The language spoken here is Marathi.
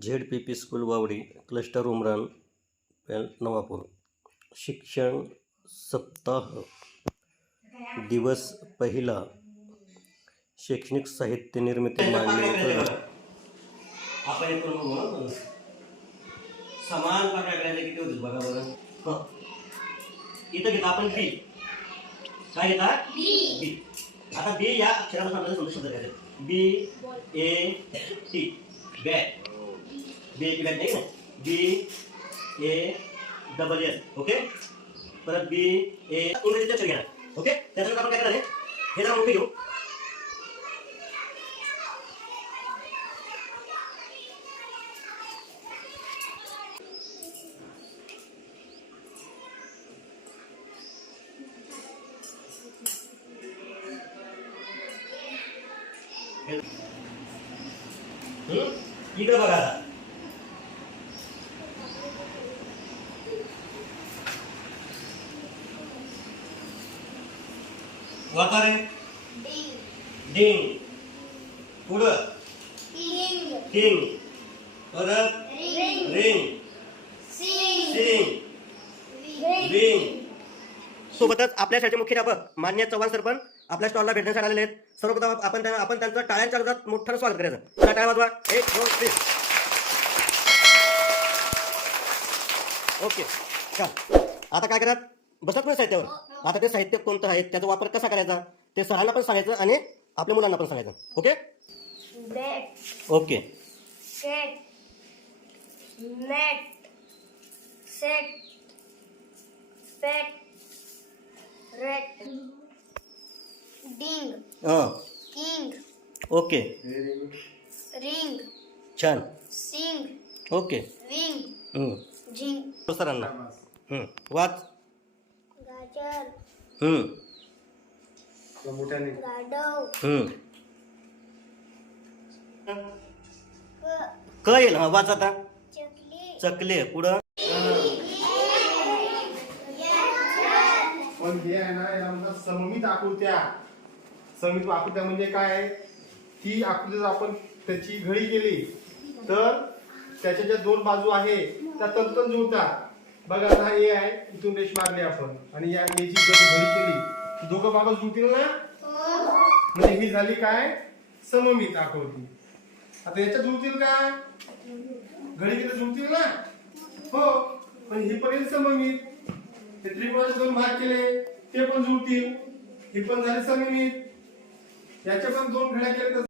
Z P P school Wavdi cluster Umran पॅल Navapur. शिक्षण सप्ताह दिवस पहिला. शैक्षणिक साहित्य निर्मिती आपण हं. समान प्रकार किती होतील बघा बरं. इथं घेता आपण बी. काय घेता? बी. आता बी या शब्द बी ए टी. बॅट बी नाही ना B A double L okay परत बी ए इंग्रजीचे अक्षर घेणार ओके त्याच्यानंतर आपण काय करणार आहे हे जरा मोठे घेऊ इकडे बघा वाकारे डिंग. पुढं? किंग परत? रिंग. सिंग. विंग सोबतच आपल्या शाळेचे मुख्याध्यापक मान्य चव्हाण सर पण आपल्या स्टॉलला भेटण्यासाठी आलेले आहेत. सर्वप्रथम आपण त्यांना आपण त्यांचं टाळ्यांच्या आवाजात मोठं स्वागत करायचं. चला टाळ्या वाजवा. एक दोन तीन. ओके. चल. आता काय करा बसत नाही साहित्यावर? आता ते साहित्य कोणतं आहे? त्याचा वापर कसा करायचा? ते सरांना पण सांगायचं आणि आपल्या मुलांना पण सांगायचं. ओके? ओके. हां. king, okay. Ring, छान. sing, okay. हं. jing, सरांना. हं. वाच. गाजर, हं. गाढव, हं. क, क येईल हा वाच आता. चकली, चकले पुढं. पण हे आहे ना याला म्हणतात सममित आकृत्या. सममित आकृत्या म्हणजे काय आहे? ती आकृती जर आपण त्याची घडी केली तर त्याच्या ज्या दोन बाजू आहे त्या तंतन जुळतात. बघा आता हा ए आहे इथून रेश मारली आपण. आणि या ए ची जर घडी केली दोघं बाबा जुळतील ना? म्हणजे ही झाली काय? सममित आकृती. आता याच्या जुळतील का? घडी केलं जुळतील ना? हो पण ही पण सममित. ते त्रिकोणाचे दोन भाग केले ते पण जुळतील. ही पण झाली सममित. याच्या पण दोन घड्या केल्या तर